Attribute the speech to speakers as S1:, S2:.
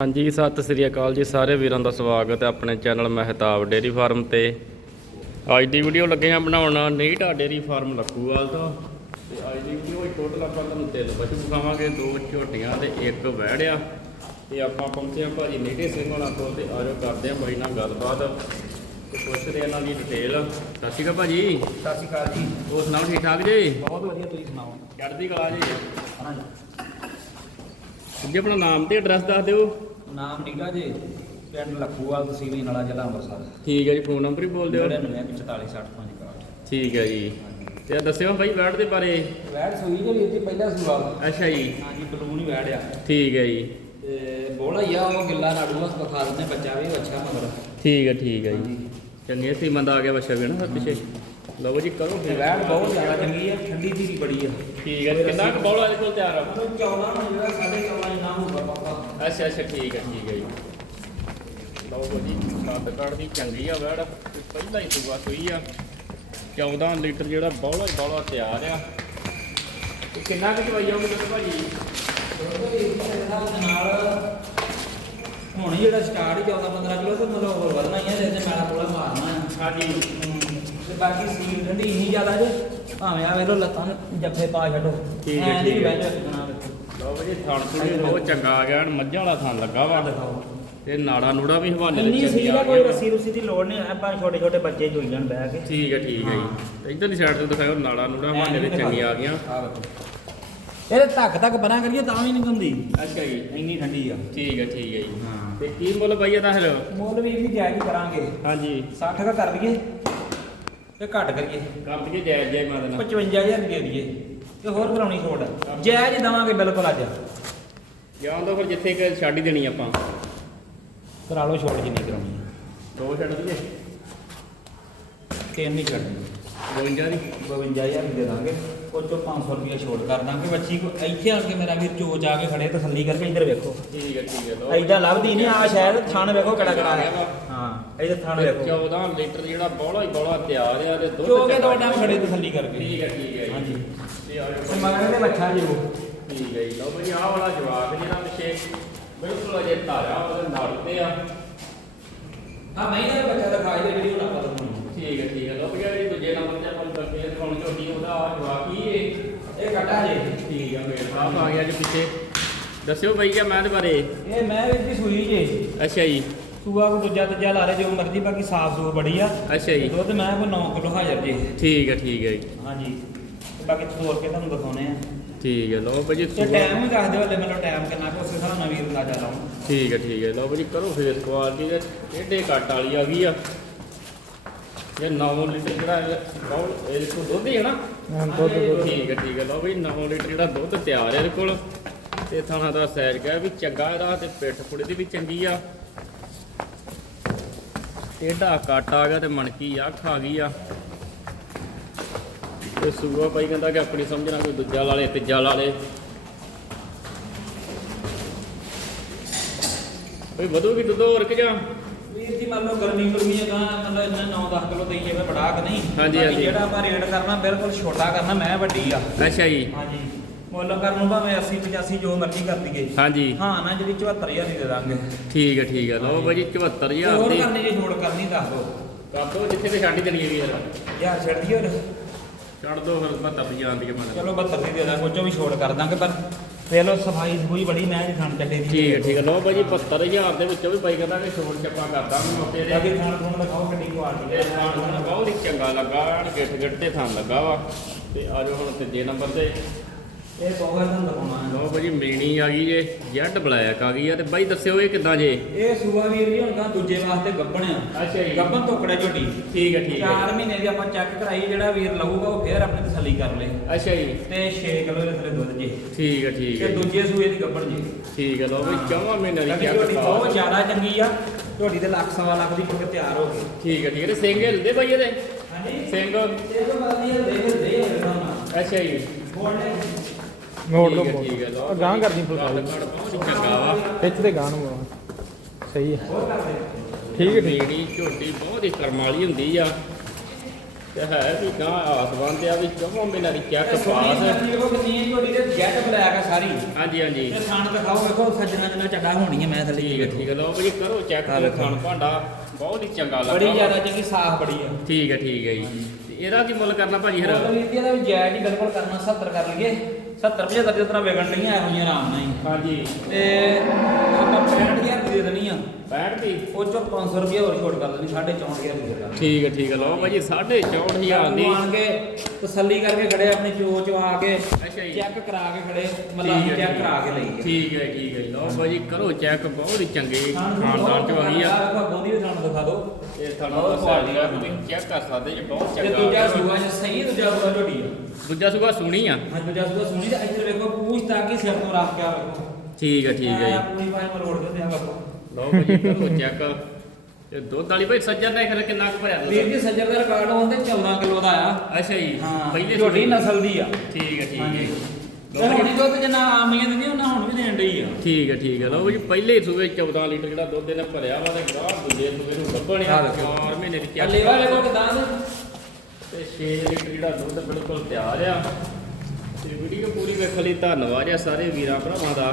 S1: ਹਾਂਜੀ ਸਤਿ ਸ੍ਰੀ ਅਕਾਲ ਜੀ ਸਾਰੇ ਵੀਰਾਂ ਦਾ ਸਵਾਗਤ ਹੈ ਆਪਣੇ ਚੈਨਲ ਮਹਿਤਾਬ ਡੇਰੀ ਫਾਰਮ ਤੇ। ਅੱਜ ਦੀ ਵੀਡੀਓ ਲੱਗੇ ਹਾਂ ਬਣਾਉਣ। ਨੀਟਾ ਡੇਰੀ ਫਾਰਮ ਲੱਖੂਵਾਲ ਤੋਂ। ਤੇ ਅੱਜ ਦੀ ਵੀਡੀਓ ਵਿੱਚ ਟੋਟਲ ਆਪਾਂ ਤੁਹਾਨੂੰ ਤਿੰਨ ਪਸ਼ੂ ਵਿਖਾਵਾਂਗੇ ਦੋ ਝੋਟੀਆਂ ਤੇ ਇੱਕ ਵਹਿੜਿਆ ਤੇ ਆਪਾਂ ਪਹੁੰਚੇ ਹਾਂ ਭਾਜੀ ਨੀਟੇ ਸਿੰਘ ਹੋਣਾ ਕੋਲ ਤੇ ਆਜੋ ਕਰਦੇ ਹਾਂ ਬਾਈ ਨਾਲ ਗੱਲਬਾਤ। ਤੇ ਪੁੱਛਦੇ ਇਹਨਾਂ ਦੀ ਡਿਟੇਲ ਸਤਿ ਸ਼੍ਰੀ ਅਕਾਲ ਭਾਜੀ।
S2: ਸਤਿ ਸ਼੍ਰੀ ਅਕਾਲ ਜੀ।
S1: ਹੋਰ ਸੁਣਾਓ ਠੀਕ ਠਾਕ ਜੀ?
S2: ਬਹੁਤ ਵਧੀਆ ਤੁਸੀਂ ਸੁਣਾਓ?
S1: ਚੜ੍ਹਦੀ ਕਲਾ ਜੀ।
S2: ਹਾਂਜੀ।
S1: ਜੀ ਆਪਣਾ ਨਾਮ ਤੇ ਐਡਰੈਸ ਦੱਸ ਦਿਓ।
S2: ਨਾਮ ਨੀਗਾ ਜੀ ਪਿੰਡ ਲੱਖੂਵਾਲ ਤਹਿਸੀਲ ਨਾਲਾ ਜ਼ਿਲ੍ਹਾ ਅੰਮ੍ਰਿਤਸਰ।
S1: ਠੀਕ ਹੈ ਜੀ ਫੋਨ ਨੰਬਰ ਹੀ ਬੋਲ ਦਿਓ।
S2: 99446055
S1: ਠੀਕ ਹੈ ਜੀ। ਤੇ ਦੱਸਿਓ ਬਾਈ ਬੈਡ ਦੇ ਬਾਰੇ।
S2: ਵੈੜ ਸੂਈ ਜਿਹੜੀ ਇੱਥੇ ਪਹਿਲਾ ਸੂਆ।
S1: ਅੱਛਾ ਜੀ।
S2: ਹਾਂਜੀ ਬਲੂਨ ਹੀ ਵੈੜ ਆ।
S1: ਠੀਕ ਹੈ ਜੀ।
S2: ਤੇ ਬੋਲਾ ਹੀ ਆ ਉਹ ਗਿੱਲਾ ਨਾੜੂ ਹਸ ਬਖਾ ਦਿੰਦੇ ਬੱਚਾ ਵੀ ਅੱਛਾ ਮਗਰ।
S1: ਠੀਕ ਹੈ ਠੀਕ ਹੈ ਜੀ। ਚੰਗੇ ਸੀ ਬੰਦਾ ਆ ਗਿਆ ਬੱਚਾ ਵੀ ਨਾ ਪਿੱਛੇ ਲਓ ਜੀ ਕਰੋ ਫਿਰ
S2: ਵੈੜ ਬਹੁਤ ਜ਼ਿਆਦਾ ਚੰਗੀ ਆ ਠੰਡੀ ਧੀਰੀ ਬੜੀ ਆ।
S1: ਠੀਕ ਹੈ। ਕਿੰਨਾ ਕੁ ਬੌਲਾ ਇਹਦੇ ਕੋਲ ਤਿਆਰ ਆ?
S2: ਮਤਲਬ 14 ਨੂੰ ਜਿਹੜਾ ਸਾਡੇ 14 ਇੰਨਾ ਹੋਊਗਾ ਪਾਪਾ।
S1: ਅੱਛਾ ਅੱਛਾ ਠੀਕ ਹੈ ਠੀਕ ਹੈ ਜੀ। ਲਓ ਜੀ ਸੱਤ ਕਾੜ ਦੀ ਚੰਗੀ ਆ ਵੈੜ। ਪਹਿਲਾਂ ਹੀ ਸੂਆ ਸੂਈ ਆ। 14 ਲੀਟਰ ਜਿਹੜਾ ਬੌਲਾ ਹੀ ਬੌਲਾ ਤਿਆਰ ਆ। ਤੇ ਕਿੰਨਾ ਕੁ ਚਵਾਈ ਆਉਂਗੇ ਦੱਸੋ ਭਾਜੀ?
S2: ਨਾਲ ਹੁਣ ਜਿਹੜਾ ਸਟਾਰਟ ਹੀ 14 15 ਕਿਲੋ ਤੇ ਮਤਲਬ ਹੋਰ ਵਧਣਾ ਹੀ ਹੈ ਜੇ ਮੈਲਾ ਪੂਰਾ ਮਾਰਨਾ ਹੈ
S1: ਹਾਂਜੀ।
S2: ਤੇ ਬਾਕੀ ਸੀਲ ਠੰਡੀ ਇੰਨੀ ਜ਼ਿਆਦਾ ਜੇ ਭਾਵੇਂ ਆ ਵੇਲੋ ਲੱਤਾਂ ਨੂੰ ਜੱਫੇ ਪਾ ਛੱਡੋ।
S1: ਠੀਕ ਹੈ, ਠੀਕ ਹੈ। ਲਓ ਜੀ ਥਣ ਥੁਣੀ ਬਹੁਤ ਚੰਗਾ ਆ ਗਿਆ ਮੱਝਾਂ ਵਾਲਾ ਥਣ ਲੱਗਾ ਵਾ।
S2: ਦਿਖਾਓ।
S1: ਤੇ ਨਾੜਾ ਨੂੜਾ ਵੀ ਹਵਾਨੇ
S2: ਇੰਨੀ
S1: ਚੰਗੇ
S2: ਸੀਲ
S1: ਆ
S2: ਕੋਈ। ਰੱਸੀ ਰੁੱਸੀ ਦੀ ਲੋੜ ਨਹੀਂ ਆਪਾਂ ਛੋਟੇ ਛੋਟੇ ਬੱਚੇ ਜੋਈ ਜਾਣ ਬਹਿ ਕੇ।
S1: ਠੀਕ ਹੈ ਠੀਕ ਹੈ ਜੀ। ਤੇ ਇੱਧਰ ਦੀ ਸਾਈਡ ਤੋਂ ਦਿਖਾਓ ਨਾੜਾ ਨੂੜਾ ਹਵਾਨੇ ਦੇ ਚੰਗੀਆਂ ਆ ਗਈਆਂ।
S2: ਇਹਦੇ ਧੱਕ ਧੱਕ ਬਣਾ ਕਰੀਏ ਤਾਂ ਵੀ ਨਹੀਂ ਗੰਦੀ।
S1: ਅੱਛਾ ਜੀ।
S2: ਇੰਨੀ ਠੰਡੀ ਆ।
S1: ਠੀਕ ਹੈ ਠੀਕ ਹੈ ਜੀ।
S2: ਹਾਂ।
S1: ਤੇ ਕੀ ਮੁੱਲ ਬਾਈ ਇਹਦਾ ਫਿਰ?
S2: ਮੁੱਲ ਵੀ ਵੀ ਜਾਇਜ਼ ਹੀ ਕਰਾਂਗੇ।
S1: ਹਾਂਜੀ।
S2: 60 ਦਾ ਕਰ ਦਈਏ ਤੇ ਘੱਟ ਕਰੀਏ।
S1: ਕਰ ਦਈਏ ਜਾਇਜ਼ ਜਾਇਜ਼ ਮਾਦਨਾ
S2: 55000 ਦੇ ਦਈਏ। ਤੇ ਹੋਰ ਕਰਾਉਣੀ ਛੋੜ ਜਾਇਜ਼ ਦਵਾਂਗੇ ਬਿਲਕੁਲ ਅੱਜ।
S1: ਜਾਂ ਤਾਂ ਫਿਰ ਜਿੱਥੇ ਕਿ ਛੱਡ ਹੀ ਦੇਣੀ ਆਪਾਂ।
S2: ਕਰਾ ਲਓ ਛੋੜ ਜਿੰਨੀ ਕਰਾਉਣੀ ਹੈ
S1: ਦੋ ਛੱਡ ਦਈਏ।
S2: ਤਿੰਨ ਨਹੀਂ ਛੱਡਣੀ
S1: 52 ਦੀ।
S2: 52000 ਦੇ ਦਾਂਗੇ। ਉਹ ਚੋਂ 500 ਰੁਪਏ ਛੋੜ ਕਰ ਦਾਂਗੇ। ਬੱਚੀ ਕੋ ਇੱਥੇ ਆ ਕੇ ਮੇਰਾ ਵੀਰ ਚੋਚ ਆ ਕੇ ਖੜੇ ਤਸੱਲੀ ਕਰਕੇ ਇੱਧਰ ਵੇਖੋ।
S1: ਠੀਕ ਹੈ ਠੀਕ ਹੈ ਲਓ
S2: ਐਡਾ ਲੱਭਦੀ ਨਹੀਂ ਆ ਸ਼ਾਇਦ ਥਣ ਵੇਖੋ ਕਿਹੜਾ ਕਿਹੜਾ ਹੈ। ਇਹਦੇ ਥਣ ਵੇਖੋ।
S1: 14 ਲੀਟਰ ਜਿਹੜਾ ਬੌਲਾ ਹੀ ਬੌਲਾ ਤਿਆਰ ਆ ਤੇ ਦੁੱਧ ਚੰਗਾ।
S2: ਦੋ ਟਾਈਮ ਖੜੇ ਤਸੱਲੀ ਕਰਕੇ।
S1: ਠੀਕ ਹੈ ਠੀਕ ਹੈ।
S2: ਹਾਂਜੀ।
S1: ਤੇ ਆ ਜਾਓ
S2: ਮਗਰ ਦੇ ਬੱਚਾ ਜੀ ਉਹ।
S1: ਠੀਕ ਹੈ ਲਓ ਬਈ ਆਹ ਵਾਲਾ ਜਵਾਬ ਜਿਹੜਾ ਪਿੱਛੇ ਬਿਲਕੁਲ ਅਜੇ ਧਾਰਾ ਉਹਦੇ ਨਾਲ ਤੇ ਆ।
S2: ਹਾਂ ਨਹੀਂ ਦਾ ਬੱਚਾ ਦਿਖਾਈ ਦੇ ਵੀਡੀਓ ਨਾ ਪਤਾ ਤੁਹਾਨੂੰ
S1: ਠੀਕ ਹੈ ਠੀਕ ਹੈ ਲਓ ਬਈ ਇਹ ਦੂਜੇ ਨੰਬਰ ਤੇ ਆਪਾਂ ਨੂੰ ਕਰਦੇ ਹਾਂ ਦਿਖਾਉਣ ਝੋਟੀ ਉਹਦਾ ਆ ਜਵਾਬ ਕੀ ਏ?
S2: ਇਹ ਕੱਟਾ ਜੀ
S1: ਠੀਕ ਹੈ ਮੇਰੇ ਸਾਹਿਬ ਆ ਗਿਆ ਜੀ ਪਿੱਛੇ। ਦੱਸਿਓ ਬਈ ਕਿ ਮੈਂ ਦੇ ਬਾਰੇ?
S2: ਇਹ ਮੈਂ ਵੀ ਸੂਈ ਜੀ।
S1: ਅੱਛਾ ਜੀ।
S2: ਸੂਆ ਕੋ ਦੂਜਾ ਤੀਜਾ ਲਾ ਲੈ ਜੋ ਮਰਜ਼ੀ ਬਾਕੀ ਸਾਫ਼ ਸੂਰ ਬੜੀ ਆ।
S1: ਅੱਛਾ ਜੀ।
S2: ਦੁੱਧ ਮੈਂ ਕੋ 9 ਕਿਲੋ ਹਾਜ਼ਰ ਜੀ
S1: ਠੀਕ ਹੈ ਠੀਕ ਹੈ ਜੀ।
S2: ਹਾਂਜੀ। ਤੇ ਬਾਕੀ ਤੋੜ ਕੇ ਤੁਹਾਨੂੰ ਦਿਖਾਉਣੇ ਆ।
S1: ਠੀਕ ਹੈ ਲਓ ਬਈ ਜੀ
S2: ਤੇ ਟਾਈਮ ਵੀ ਦੱਸ ਦਿਓ ਹਲੇ ਮੈਨੂੰ ਟਾਈਮ ਕਿੰਨਾ ਕੁ ਉਸ ਹਿਸਾਬ ਨਾਲ ਵੀਰ ਅੰਦਾਜ਼ਾ ਲਾਉਂ
S1: ਠੀਕ ਹੈ ਠੀਕ ਹੈ ਲਓ ਬਈ ਜੀ ਕਰੋ ਫੇਸ ਕੁਆਲਿਟੀ ਦੇ ਏਡੇ ਕੱਟ ਵਾਲੀ ਆ ਗਈ ਆ। ਇਹ 9 ਲੀਟਰ ਜਿਹੜਾ ਇਹ ਦੁੱਧ ਹੀ ਹੈ ਨਾ? ਠੀਕ ਹੈ ਠੀਕ ਹੈ। ਲਓ ਬਈ 9 ਲੀਟਰ ਜਿਹੜਾ ਦੁੱਧ ਤਿਆਰ ਹੈ ਇਹਦੇ ਕੋਲ। ਤੇ ਥਾਣਾ ਦਾ ਸਾਈਜ਼ ਗਿਆ ਵੀ ਚੰਗਾ ਇਹਦਾ ਤੇ ਪਿੱਠ ਪੁੜੇ ਦੀ ਵੀ ਚੰਗੀ ਆ। ਟੇਢਾ ਕੱਟ ਆ ਗਿਆ ਤੇ ਮਣਕੀ ਆ ਗਈ ਆ। ਤੇ ਸੂਆ ਭਾਈ ਕਹਿੰਦਾ ਕਿ ਆਪਣੀ ਸਮਝਣਾ ਕੋਈ ਦੂਜਾ ਲਾ ਲੇ ਤੀਜਾ ਲਾ ਲੇ। ਕੋਈ ਵਧੂਗੀ ਦੁੱਧ ਹੋਰ ਕਿ ਜਾਂ?
S2: ਵੀਰ ਜੀ ਮੰਨ ਲਓ ਗਰਮੀ ਗਰਮੀ ਮਤਲਬ ਇਹਨਾਂ 9-10 ਕਿਲੋ ਦੇਈਏ ਮੈਂ ਬੜਾ ਕਿ ਨਹੀਂ?
S1: ਹਾਂਜੀ, ਹਾਂਜੀ।
S2: ਜਿਹੜਾ ਆਪਾਂ ਰੇਟ ਕਰਨਾ ਬਿਲਕੁਲ ਛੋਟਾ ਕਰਨਾ ਮੈਂ ਵੱਡੀ ਆ।
S1: ਅੱਛਾ ਜੀ।
S2: ਹਾਂਜੀ। ਮੁੱਲ ਕਰਨ ਨੂੰ ਭਾਵੇਂ 80 85 ਜੋ ਮਰਜ਼ੀ ਕਰ ਦਈਏ
S1: ਹਾਂਜੀ।
S2: ਹਾਂ ਨਾ ਜਿਹੜੀ 74000 ਦੀ ਦੇ ਦਾਂਗੇ।
S1: ਠੀਕ ਹੈ ਠੀਕ ਹੈ। ਲਓ ਭਾਜੀ 74000
S2: ਹੋਰ
S1: ਦੀ।
S2: ਕਰਨੀ ਜੇ ਛੋੜ ਕਰਨੀ ਦੱਸ ਦੋ
S1: ਕਰ ਦੋ ਜਿੱਥੇ ਤੇ ਛੱਡ ਹੀ ਦੇਣੀ ਹੈ ਵੀ ਯਾਰ
S2: ਯਾਰ ਛੱਡ ਦਈਏ ਹੋਰ
S1: ਛੱਡ ਦੋ ਫਿਰ 72 ਦੀ ਮਨ
S2: ਚਲੋ 72 ਦੀ ਦੇ ਦਾਂਗੇ ਉਹ ਚੋਂ ਵੀ ਛੋੜ ਕਰ ਦਾਂਗੇ ਪਰ ਵੇਖ ਲਓ ਸਫ਼ਾਈ ਸਫੂਈ ਬੜੀ ਮੈਂ ਜੀ ਖਾਣ ਚੱਡੇ ਦੀ।
S1: ਠੀਕ ਹੈ ਠੀਕ ਹੈ ਲਓ ਭਾਜੀ 72000 ਦੇ ਵਿੱਚੋਂ ਵੀ ਪਾਈ ਕਹਿੰਦਾ ਕਿ ਛੋੜ ਛੱਪਾ ਕਰਦਾ ਮੈਂ ਮੌਕੇ ਦੇ।
S2: ਬਾਕੀ ਖਾਣ ਖੂਣ ਦਿਖਾਓ ਕਿੰਨੀ ਕੁਆਲਿਟੀ
S1: ਇਹ ਥਾਣ ਥਾਣ ਬਹੁਤ ਹੀ ਚੰਗਾ ਲੱਗਾ ਗਿੱਠ ਗਿੱਠ ਤੇ ਥਾਂ ਲੱਗਾ ਵਾ। ਤੇ ਆ ਜਾਓ ਹੁਣ ਤੀਜੇ ਨੰਬਰ ਤੇ।
S2: ਇਹ ਬਹੁਤ ਤੁਹਾਨੂੰ ਦਿਖਾਉਣਾ
S1: ਲਓ ਭਾਜੀ ਮੀਣੀ ਆ ਗਈ ਜੇ। ਜੈਡ ਬਲੈਕ ਆ ਗਈ ਆ ਤੇ ਬਾਈ ਦੱਸਿਓ ਇਹ ਕਿੱਦਾਂ ਜੇ?
S2: ਇਹ ਸੂਆ ਵੀਰ ਜੀ ਤਾਂ ਦੂਜੇ ਵਾਸਤੇ ਗੱਬਣ ਆ।
S1: ਅੱਛਾ ਜੀ।
S2: ਗੱਬਣ ਟੋਕੜਾ ਝੋਟੀ
S1: ਠੀਕ ਹੈ ਠੀਕ ਹੈ
S2: 4 ਮਹੀਨੇ ਦੀ ਆਪਾਂ ਚੈੱਕ ਕਰਾਈ ਜਿਹੜਾ ਵੀਰ ਲਊਗਾ ਉਹ ਫੇਰ ਆਪਣੀ ਤਸੱਲੀ ਕਰ ਲੇ।
S1: ਅੱਛਾ ਜੀ।
S2: ਤੇ 6 ਕਿਲੋ ਦੇ ਥੱਲੇ ਦੁੱਧ ਜੀ।
S1: ਠੀਕ ਹੈ ਠੀਕ
S2: ਤੇ
S1: ਹੈ
S2: ਦੂਜੇ ਸੂਏ ਦੀ ਗੱਬਣ ਜੀ।
S1: ਠੀਕ ਹੈ ਲਓ ਭਾਈ ਚੌਵਾਂ ਮਹੀਨੇ ਦੀ ਚੈੱਕ
S2: ਝੋਟੀ ਬਹੁਤ ਜ਼ਿਆਦਾ ਚੰਗੀ ਆ। ਝੋਟੀ ਤੇ ਲੱਖ ਸਵਾ ਲੱਖ ਦੀ ਕਿਉਂਕਿ ਤਿਆਰ ਹੋ ਗਈ।
S1: ਠੀਕ ਹੈ ਠੀਕ ਹੈ ਤੇ ਸਿੰਘ ਹਿਲਦੇ ਭਾਈ ਇਹਦੇ?
S2: ਹਾਂਜੀ।
S1: ਸਿੰਘ?
S2: ਇਹ ਤੋਂ ਬਾਅਦ ਇਹ ਦੇਖ ਦੇ ਹੋਣਾ
S1: ਅੱਛਾ ਜੀ।
S2: ਮੋੜਨੇ
S3: ਮੋੜ ਲਓ
S1: ਠੀਕ ਹੈ,
S3: ਮੋੜ
S1: ਠੀਕ ਹੈ ਲਓ
S3: ਗਾਂ ਕਰਦੀ ਫੁਲਕਾਰੀ
S1: ਗੱਲ ਬਹੁਤ ਹੀ ਚੰਗਾ ਵਾ।
S3: ਖਿੱਚ ਦੇ ਗਾਂ ਨੂੰ। ਸਹੀ ਹੈ। ਠੀਕ ਹੈ ਠੀਕ
S1: ਮੀਣੀ ਝੋਟੀ ਬਹੁਤ ਹੀ ਕਰਮ ਵਾਲੀ ਹੁੰਦੀ ਆ। ਤੇ ਹੈ ਵੀ ਗਾਂ ਆਸਮਾਨ ਤੇ ਆ ਵੀ ਜਮੋਂ ਮੇਨਾ ਦੀ ਚੈੱਕ ਪਾਸ।
S2: ਕਿੰਨੀ ਝੋਟੀ ਦੇ ਜੈਟ ਬਲੈਕ ਆ ਸਾਰੀ।
S1: ਹਾਂਜੀ ਹਾਂਜੀ।
S2: ਇਹ ਥਾਣ ਦਿਖਾਓ ਵੇਖੋ ਸੱਜਣਾ ਜਨਾ ਚੱਡਾ ਹੋਣੀ ਹੈ ਮੈਂ ਥੱਲੇ
S1: ਠੀਕ ਹੈ ਠੀਕ ਹੈ ਲਓ ਭਾਜੀ ਕਰੋ ਚੈੱਕ। ਖਾਣ ਭਾਂਡਾ। ਬਹੁਤ ਹੀ ਚੰਗਾ ਲੱਗਾ
S2: ਬੜੀ ਜ਼ਿਆਦਾ ਚੰਗੀ ਸਾਫ਼ ਬੜੀ ਆ।
S1: ਠੀਕ ਹੈ ਠੀਕ ਹੈ ਜੀ। ਤੇ ਇਹਦਾ ਕੀ ਮੁੱਲ ਕਰਨਾ ਭਾਜੀ ਫਿਰ?
S2: ਇਹਦਾ ਵੀ ਜਾਇਜ਼ ਹੀ ਬਿਲਕੁਲ ਕਰਨਾ 70 ਕਰ ਲਈਏ। 70 75 ਦੀ ਤਰ੍ਹਾਂ ਵਿਗਣ ਨਹੀਂ ਇਹੋ ਜਿਹੀਆਂ ਆਰਾਮ ਨਾਲ ਹੀ।
S1: ਹਾਂਜੀ।
S2: ਤੇ ਆਪਾਂ 65000 ਦੀ ਦੇ ਦੇਣੀ ਆ।
S1: 65 ਦੀ
S2: ਉਹ ਚੋਂ 500 ਰੁਪਏ ਹੋਰ ਛੋਟ ਕਰ ਦੇਣੀ 64000 ਦੀ ਦੇ ਦਾਂਗੇ
S1: ਠੀਕ ਹੈ ਠੀਕ ਹੈ ਲਓ ਭਾਜੀ 64000 ਦੀ।
S2: ਆਣ ਕੇ ਤਸੱਲੀ ਕਰਕੇ ਖੜੇ ਆਪਣੀ ਚੋਚ ਆ ਕੇ
S1: ਜੀ।
S2: ਚੈੱਕ ਕਰਾ ਕੇ ਖੜੇ ਮਤਲਬ ਚੈੱਕ ਕਰਾ ਕੇ ਲਈਏ
S1: ਠੀਕ ਹੈ ਠੀਕ ਹੈ। ਲਓ ਭਾਜੀ ਕਰੋ ਚੈੱਕ ਬਹੁਤ ਹੀ ਚੰਗੇ ਖਾਨਦਾਨ ਚ ਹੋਈ ਆ।
S2: ਬੋਦੀ ਵੀ ਤੁਹਾਨੂੰ ਦਿਖਾ ਦਿਓ।
S1: ਇਹ ਤੁਹਾਨੂੰ ਦੱਸਿਆ
S2: ਆ।
S1: ਤੁਸੀਂ ਚੈੱਕ ਕਰ ਸਕਦੇ ਜੀ ਬਹੁਤ
S2: ਤੇ
S1: ਚੰਗਾ।
S2: ਦੂਜਾ ਚ ਸਹੀ ਦੂਜਾ ਸੂਆ ਝੋਟੀ ਆ।
S1: ਦੂਜਾ ਸੁਗਾ ਸੁਣੀ ਆ।
S2: ਹਾਂ ਦੂਜਾ ਸੂਆ ਸੁਣੀ ਤੇ ਇੱਧਰ ਵੇਖੋ ਪੂਛ ਤੱਕ ਹੀ ਸਿਰ ਤੋਂ ਰੱਖ ਕੇ ਆ ਵੇਖੋ।
S1: ਠੀਕ ਹੈ ਠੀਕ ਹੈ
S2: ਪੂਰੀ ਮਰੋੜ ਵੇਖੋ
S1: ਲਓ ਭਾਜੀ ਕਰੋ ਚੈੱਕ ਤੇ ਦੁੱਧ ਵਾਲੀ ਭਾਈ ਸੱਜਰ ਦਾ ਫਿਰ ਕਿੰਨਾ ਕੁ ਭਰਿਆ
S2: ਵੀਰ
S1: ਦੁੱਧ
S2: ਜੀ ਸੱਜਰ ਦਾ ਰਿਕਾਰਡ ਹੋਣ ਤੇ 14 ਕਿਲੋ ਦਾ ਆ।
S1: ਅੱਛਾ ਜੀ
S2: ਹਾਂ
S1: ਪਹਿਲੇ
S2: ਝੋਟੀ
S1: ਸੂਏ।
S2: ਨਸਲ ਦੀ ਆ।
S1: ਠੀਕ ਹੈ ਠੀਕ ਹੈ
S2: ਹਾਂਜੀ।
S1: ਜੀ।
S2: ਤੇ
S1: ਲਓ
S2: ਹੁਣ
S1: ਭਾਜੀ,
S2: ਦੁੱਧ ਜਿੰਨਾ ਆਮੀਆਂ ਦਿੰਦੀ ਉਹਨਾਂ ਹੁਣ ਵੀ ਦੇਣ ਡਈ ਆ।
S1: ਠੀਕ ਹੈ ਠੀਕ ਹੈ ਲਓ ਜੀ ਪਹਿਲੇ ਸੂਏ 14 ਲੀਟਰ ਜਿਹੜਾ ਦੁੱਧ ਇਹਨੇ ਭਰਿਆ ਵਾ ਤੇ ਗਾਹ ਦੂਜੇ ਸੂਏ ਨੂੰ ਗੱਭਣਿਆ
S2: ਆਹ ਦੇਖੋ।
S1: 4 ਮਹੀਨੇ ਦੀ ਚੈੱਕ
S2: ਲੇਵਾ ਵੇਖੋ ਕਿਦਾਂ
S1: ਤੇ 6 ਲੀਟਰ ਜਿਹੜਾ ਦੁੱਧ ਬਿਲਕੁਲ ਤਿਆਰ ਆ। ਤੇ ਵੀਡੀਓ ਪੂਰੀ ਵੇਖਣ ਲਈ ਧੰਨਵਾਦ ਆ ਸਾਰੇ ਵੀਰਾਂ ਭਰਾਵਾਂ ਦਾ।